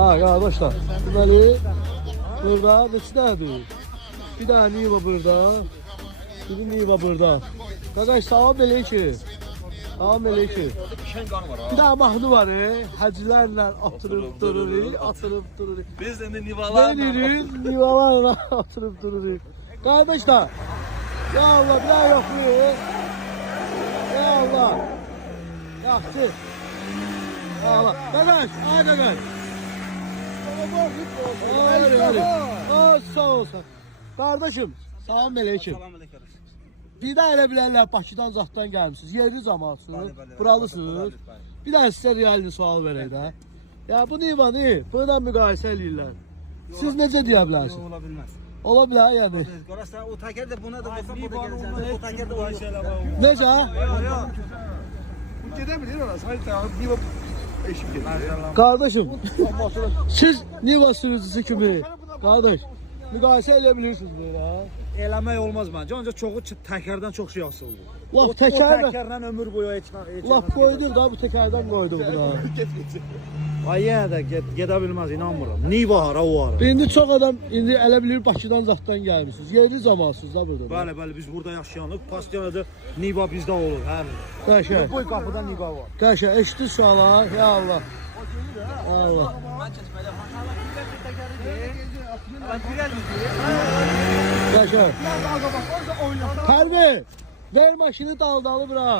Ha arkadaşlar. Deməli burada neçə dənədir? Bir dənə Niva burada. Bir Niva burada. Qardaş salam aleyküm. Salam aleyküm. Bir dənə mahnı var həclərlə atırıb durur, atırıb durur. Biz de Nivalarla Nivalarla atırıb durur. Qardaşlar. Ya Allah bir daha yok mu? Ya Allah. Yaxşı. Ya Allah. Qardaş, ay qardaş. Sağ olsun. Kardeşim, salam aleyküm. Bir də elə bilərlər Bakıdan zaxdan gəlmişsiniz. Yerli cəmaətsiniz, buralısınız. Bir də sizə realli sual verək də. Ya bu Nivanı, buradan müqayisə eləyirlər. Siz necə deyə bilərsiniz? Ola bilməz. Ola bilər yəni. Qarasın o teker de buna da olsa burada geləcək. O teker de o şeylə var. Necə? Bu gedebilir orası. Hayır tamam. Niva eşim gelir. Kardeşim, siz Niva sürücüsü kimi, kardeş, müqayisə elə bilirsiniz böyle. Eləmək olmaz məncə. Ancaq çoxu təkərdən çox şey asıldı. Laf O təkərlə ömür boyu heç Laf qoydum da bu təkərdən qoydum buna. Ay yenə də gedə bilməz, inanmıram. Niva hara o hara. İndi çox adam indi elə bilir Bakıdan zaxdan gəlmişsiniz. Yerli cəmaətsiniz da burada. Bəli, bəli, biz burada yaşayanıq. Pastiyanada Niva bizdə olur, hər. Qəşəng. Bu qapıda Niva var. Qəşəng. Eşitdin uşaqlar? Ya Allah. Allah. Qəşəng. Pərvi, ver maşını daldalı bura.